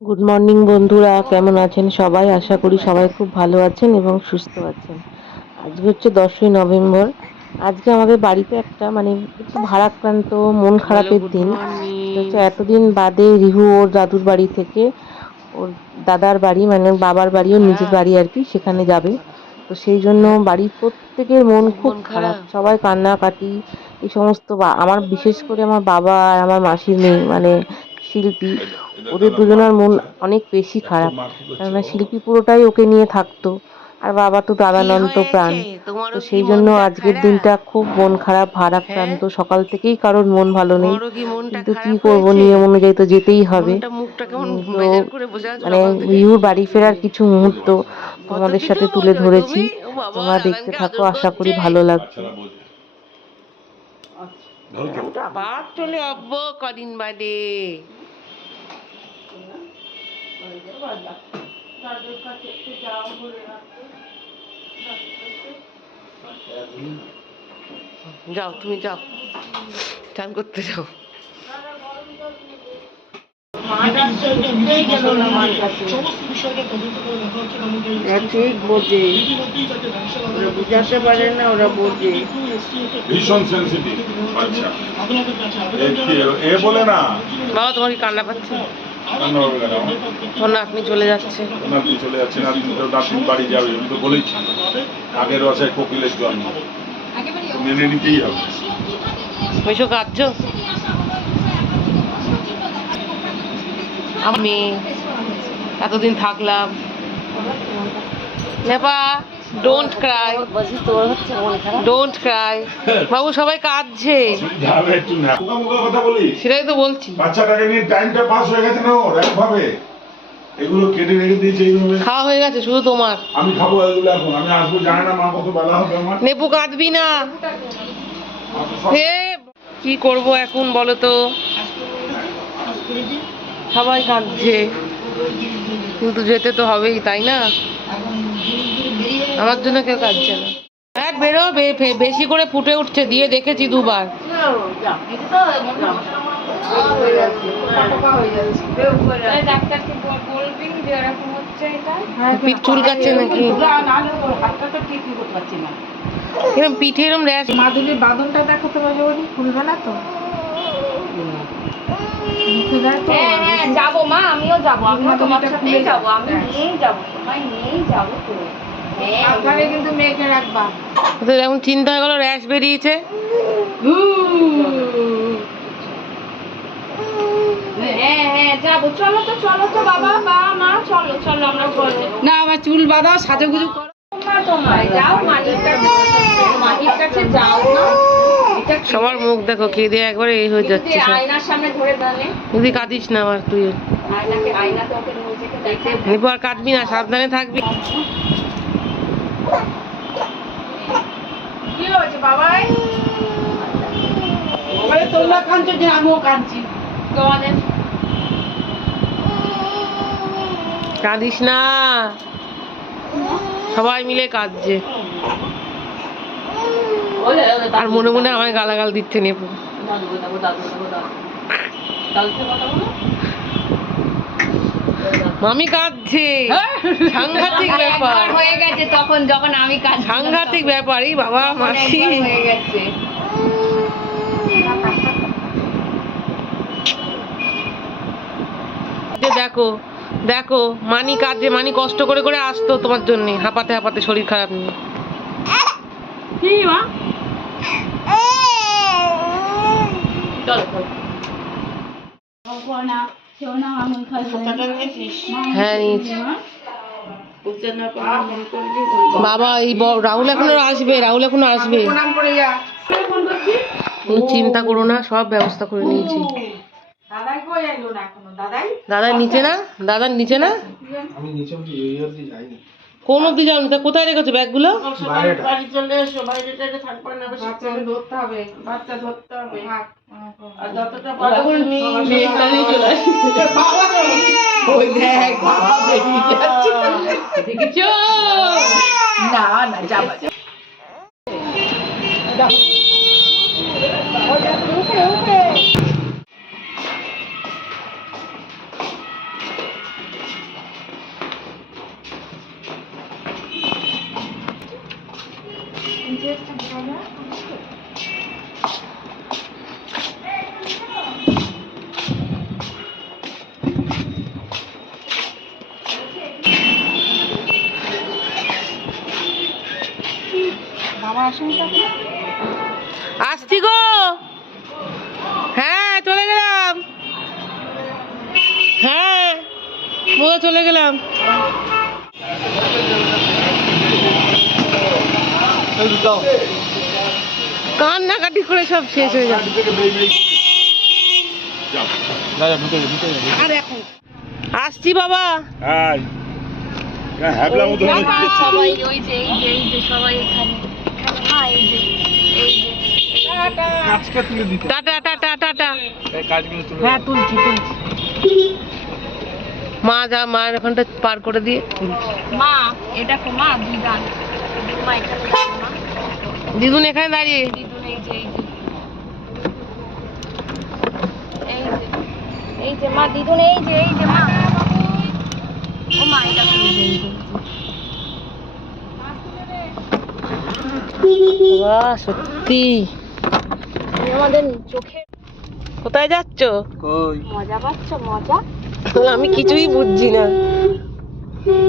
Good morning বন্ধুরা। কেমন আছেন সবাই? আশা করি সবাই খুব ভালো আছেন এবং সুস্থ আছেন। আজকে হচ্ছে দশই নভেম্বর। আজকে আমাদের বাড়িতে একটা মানে একটু ভারাক্রান্ত মন খারাপের দিন। হচ্ছে এতদিন বাদে রিহু ওর দাদুর বাড়ি থেকে ওর দাদার বাড়ি মানে বাবার বাড়ি ওর নিজের বাড়ি আর কি সেখানে যাবে। তো সেই জন্য বাড়ির প্রত্যেকের মন খুব খারাপ। সবাই কান্নাকাটি এই সমস্ত বা- আমার বিশেষ করে আমার বাবা আর আমার মাসির মেয়ে মানে শিল্পী। ওদের দুজনের মন অনেক বেশি খারাপ। কেননা শিল্পী পুরোটাই ওকে নিয়ে থাকতো। আর বাবা তো দাদানন্ত প্রাণ। তো সেই জন্য আজকের দিনটা খুব মন খারাপ ভারাক্রান্ত। সকাল থেকেই কারোর মন ভালো নেই। কিন্তু কি করব? নিয়ম অনুযায়ী তো যেতেই হবে। তো মানে রিহুর বাড়ি ফেরার কিছু মুহূর্ত তোমাদের সাথে তুলে ধরেছি। তোমরা দেখতে থাকো আশা করি ভালো লাগবে। আবার চলে আসব কদিন বাদে। যাও তুমি যাও। চান করতে যাও। ঠিক বোঝে ওরা বুঝাতে পারে না ওরা বোঝে ভীষণ সেন্সিটিভ আচ্ছা এ বলে না? বাবা তোমার কি কান্না পাচ্ছে? নাতনি চলে যাচ্ছে নাতনি চলে যাচ্ছে। নাতনি তো বাড়ি যাবে আমি তো বলেছি। আগের বাসায় কোকিলের জন্ম। মেনে নিতেই হবে। ওইসব কাঁদছো? আমি এতদিন থাকলাম। নেপা। ডোন্ট ক্রাই ডোন্ট ক্রাই বাবু সবাই কাঁদছে। সেটাই তো বলছি। বাচ্চাটাকে নিয়ে টাইমটা পাস হয়ে গেছে না ওর একভাবে। এগুলো কেটে রেখে দিয়েছে এইভাবে। খাওয়া হয়ে গেছে শুধু তোমার। আমি খাব এগুলো এখন আমি আসব জানি না মা কত বেলা হবে আমার। নেপু কাঁদবি না। হে কি করব এখন বলো তো? সবাই কাঁদছে। কিন্তু যেতে তো হবেই তাই না? আমার জন্য কেউ কাঁদছে না। এক বেরো বেশি করে ফুটে উঠছে দিয়ে দেখেছি দুবার। ডাক্তারকে বল- বলবি যে এরকম হচ্ছে এটা পিঠ চুলকাচ্ছে নাকি? এরকম পিঠে এরকম র্যাশ। মাদুলির বাঁধনটা দেখো তো বলি খুলবে না তো? হ্যাঁ হ্যাঁ যাব মা আমিও যাব আমিও তোমার সাথেই যাব আমি নিয়েই যাব তোমায় নিয়েই যাব তো। আপনারে কিন্তু মেয়েকে রাখবা। তো যেমন চিন্তা হয়ে গেলো র্যাশ বেরিয়েছে। হ্যাঁ হ্যাঁ যাব। চলো তো চলো তো বাবা বা মা চলো চলো আমরা চলো না আমার চুল বাঁধাও সাজুগুজু করো। না তোমায় যাও মানির কাছে মানির কাছে যাও না। এটা কি? সবার মুখ দেখো কে দিয়ে একবারে এই হয়ে যাচ্ছে যদি কাঁদিস না আবার তুই আর কাঁদবি না সাবধানে থাকবি। কি হয়েছে বাবাই। আরে তোমরা কাঁদছো যে আমিও কাঁদছি। তোমাদের। কাঁদিস না। সবাই মিলে কাঁদছে। আর মনে মনে আমায় গালাগাল দিচ্ছে নেপু। মামি কাঁদছে। সাংঘাতিক ব্যাপার। হয়ে গেছে তখন যখন আমি কাজ সাংঘাতিক ব্যাপার এই বাবা মাসি হয়ে গেছে। দেখো দেখো মানি কাজে মানি কষ্ট করে করে আসতো তোমার জন্য। হাঁপাতে হাঁপাতে শরীর খারাপ নিয়ে। কি মা চলো হ্যাঁ নিয়েছি বাবা এই ব- রাহুল এখনও আসবে রাহুল এখনও আসবে। তুমি চিন্তা করো না সব ব্যবস্থা করে নিয়েছি। দাদার নিচে না? দাদার নিচে না? আমি নিচে যাইনি। কোন অব্দি যাও তা কোথায় রেখেছো ব্যাগগুলো? বাইরেটা বাচ্চাকে ধরতে হবে। বাচ্চা ধরতে হবে। ওই দেখ বাবা বেরিয়ে যাচ্ছে। দেখেছ? না না যাবা। আসছি গো। হ্যাঁ চলে গেলাম। হ্যাঁ বলে চলে গেলাম। কান্নাকাটি করে সব শেষ হয়ে যাবে। আর এখন? আসছি বাবা। হ্যাঁ। সবাই ওই যে এই যে এই যে সবাই এখানে। এই যে এই যে কাজটা তুলে দিতে। টাটা টাটা টাটা। এই কাজগুলো তুলে হ্যাঁ তুলছি তুলছি। মা যা মা এখানটা পার করে দিয়ে মা এটা কো মা এখানে দাঁড়াও মা দিদুন এখানে দাঁড়িয়ে। দিদুন এই যে এই যে। এই যে মা দিদুন এই যে এই যে মা। ও মা এটা। বাহ সত্যি। আমাদের চোখে কোথায় যাচ্ছ? কই? মজা পাচ্ছ মজা? আমি কিছুই বুঝছি না।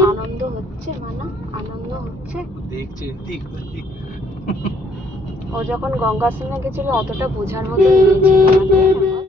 আনন্দ হচ্ছে মানা আনন্দ হচ্ছে। দেখছে দিক ও যখন গঙ্গা স্নানে গেছিল অতটা বোঝার মতো নিয়েছিল না, তাই না বল?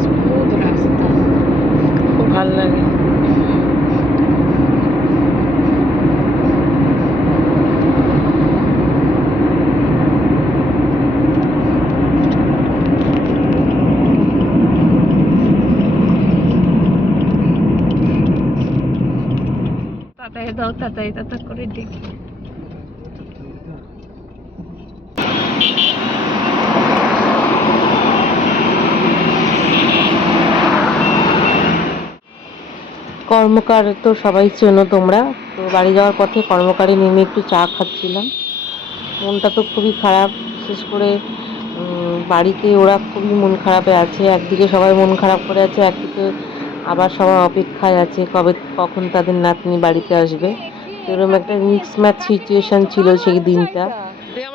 Smooth রাস্তা খুব ভালো লাগে দাও তাতাই তাতা করে দেখি। কর্মকার তো সবাই চেনো তোমরা, তো বাড়ি যাওয়ার পথে কর্মকারে নেমে একটু চা খাচ্ছিলাম। মনটা তো খুবই খারাপ, বিশেষ করে বাড়িতে ওরা খুবই মন খারাপে আছে, একদিকে সবাই মন খারাপ করে আছে, একদিকে আবার সবাই অপেক্ষায় আছে কবে কখন তাদের নাতনি বাড়িতে আসবে। এরকম একটা মিক্স ম্যাচ সিচুয়েশন ছিল সেই দিনটা।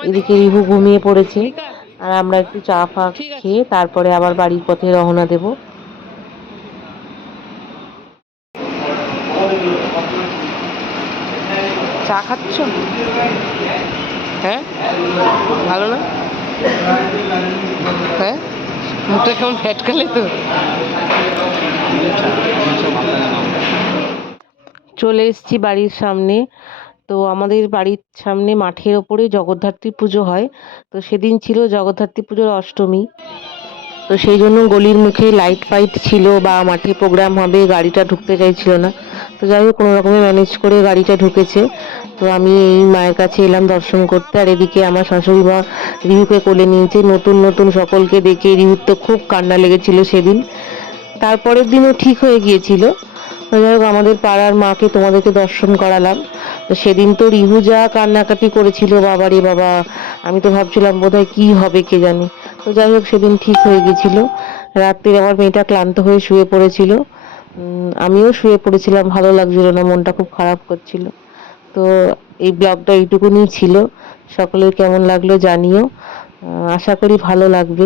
এদিকে রিহু ঘুমিয়ে পড়েছে। আর আমরা একটু চা ফা খেয়ে তারপরে আবার বাড়ির পথে রওনা দেবো। চা খাচ্ছ? হ্যাঁ? ভালো না? হ্যাঁ? মুখটা কেমন ফ্যাটকালে তো? চলে এসছি বাড়ির সামনে। তো আমাদের বাড়ির সামনে মাঠের ওপরে জগদ্ধাত্রী পুজো হয়। তো সেদিন ছিল জগদ্ধাত্রী পুজোর অষ্টমী। তো সেই জন্য গলির মুখে লাইট ফাইট ছিল বা মাঠে প্রোগ্রাম হবে, গাড়িটা ঢুকতে চাইছিল না। তো যাই হোক, কোনো রকমে ম্যানেজ করে গাড়িটা ঢুকেছে। তো আমি এই মায়ের কাছে এলাম দর্শন করতে। আর এদিকে আমার শাশুড়ি মা রিহুকে কোলে নিয়েছে। নতুন নতুন সকলকে দেখে রিহুর তো খুব কান্না লেগেছিল সেদিন। তারপরের দিনও ঠিক হয়ে গিয়েছিল। যাই হোক, আমাদের পাড়ার মাকে তোমাদেরকে দর্শন করালাম। সেদিন তো রিহু যা কান্নাকাটি করেছিল, বাবা রে বাবা, আমি তো ভাবছিলাম বোধহয় কি হবে কে জানে। তো যাই হোক, সেদিন ঠিক হয়ে গেছিল রাত্রির আমার মেয়েটা ক্লান্ত হয়ে শুয়ে পড়েছিল। আমিও শুয়ে পড়েছিলাম, ভালো লাগছিল না, মনটা খুব খারাপ করছিল। তো এই ব্লগটা এইটুকুনি ছিল। সকলের কেমন লাগল জানিও। আশা করি ভালো লাগবে।